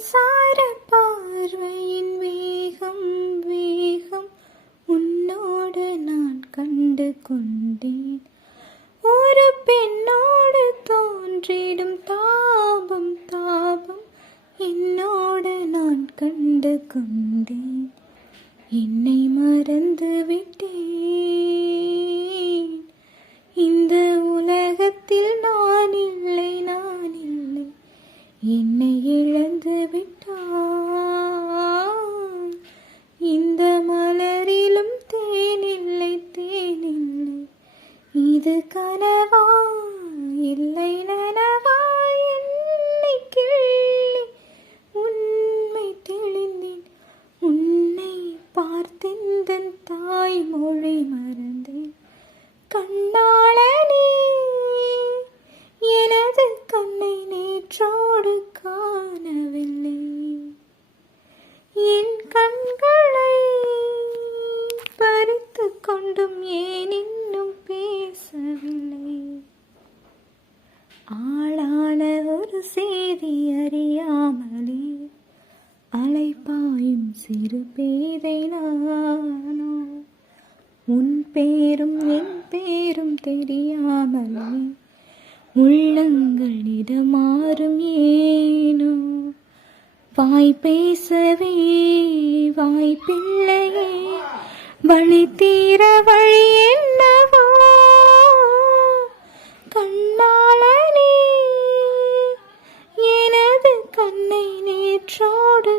மின்சார பார்வையின் வேகம் வேகம் உன்னோடு நான் கண்டு கொண்டேன். ஒரு பெண்ணோடு தோன்றிடும் தாபம் தாபம் என்னோடு நான் கண்டு கொண்டேன். என்னை மறந்து விட்டேன். இந்த உலகத்தில் நான் இல்லை நான் இல்லை. என்னை இழந்து விட்டான். இந்த மலரிலும் தேனில்லை தேனில்லை. இது கனவா இல்லை நனவா? என்னை கிள்ளி உண்மை தெளிந்தேன். உன்னை பார்த்தெந்தன் தாய்மொழி மறந்தேன். கண்ணாளனே எனது கண்ணை நேற்றோடு காணவில்லை. என் கண்களை பறித்து கொண்டும் ஏன் இன்னும் பேசவில்லை? ஆளான ஒரு செய்தி அறியாமலே அலைப்பாயும் சிறு பேதை நானோ. உன் பேரும் என் பேரும் தெரியாமலே உள்ளங்களிடம் மாறும் ஏனோ. வாய் பேசவே வாய்ப்பில்லையே, வழி தீர வழி என்னவோ? கண்ணாளனே எனது கண்ணை நேற்றோடு